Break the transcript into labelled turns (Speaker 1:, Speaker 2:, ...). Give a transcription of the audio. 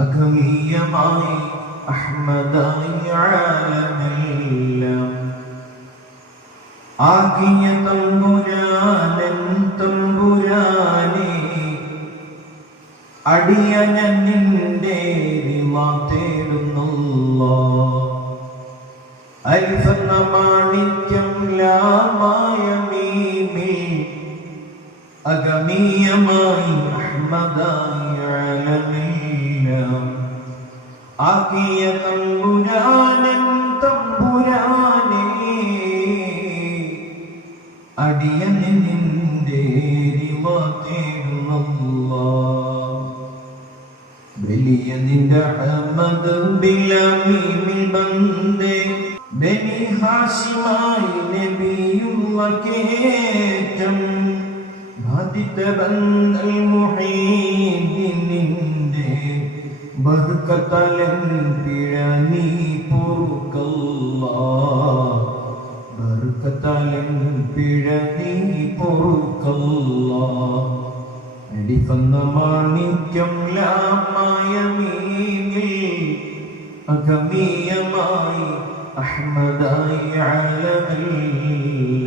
Speaker 1: അഗമീയമായി അഹമ്മദായി ആലമെല്ലാം. നിന്റെ മാണിക്യം ലാമായ മീമിൽ അഗമീയമായി അഹമ്മദായി ആകിയ തമ്പുരാനൻ തമ്പുരാനേ അടിയന് നിന്റെ വലിയ നിന്റെ അഹമ്മദ് ബിലമീമിൽ ബന്ദേ ബനി ഹാഷിമായി നബിയുള്ള കേറ്റം ബാധിത ബന്ധൽ മുഹീദിനിന്റെ ബർക്കത്തലൻ പിഴ നീ പൊറുക്കല്ലാ. ബർക്കത്തലൻ പിഴ നീ പൊറുക്കല്ലാ. അടിഫന്ന മാണിക്യം ലാമയമീനിൽ അഗമീയമായി അഹമ്മദായി അലമില്ല